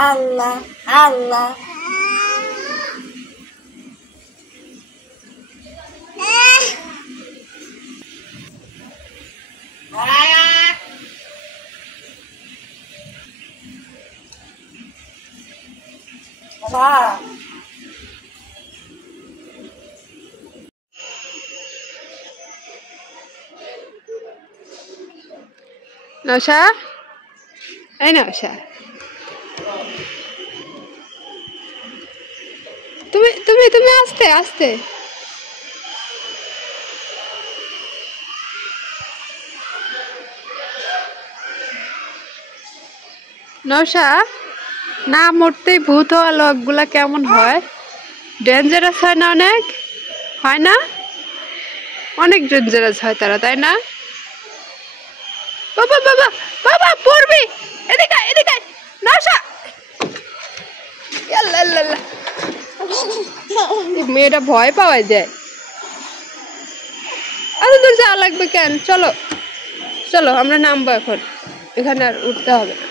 আল্লাহ আল্লাহ নৌশা এই নৌশা তুমি তুমি তুমি আস্তে আস্তে নৌশা না মরতেই ভূত হওয়া লোকগুলা কেমন হয় ডেঞ্জারাস হয় না অনেক হয় না অনেক ডেঞ্জারাস হয় তারা তাই না বাবা বাবা বাবা পড়বি এদিকে এদিকে নৌশা আল্লাহ আল্লাহ আল্লাহ মেয়েটা ভয় পাওয়া যায় এত দূর যাওয়া লাগবে কেন চলো চলো আমরা নামবো এখন এখানে আর উঠতে হবে না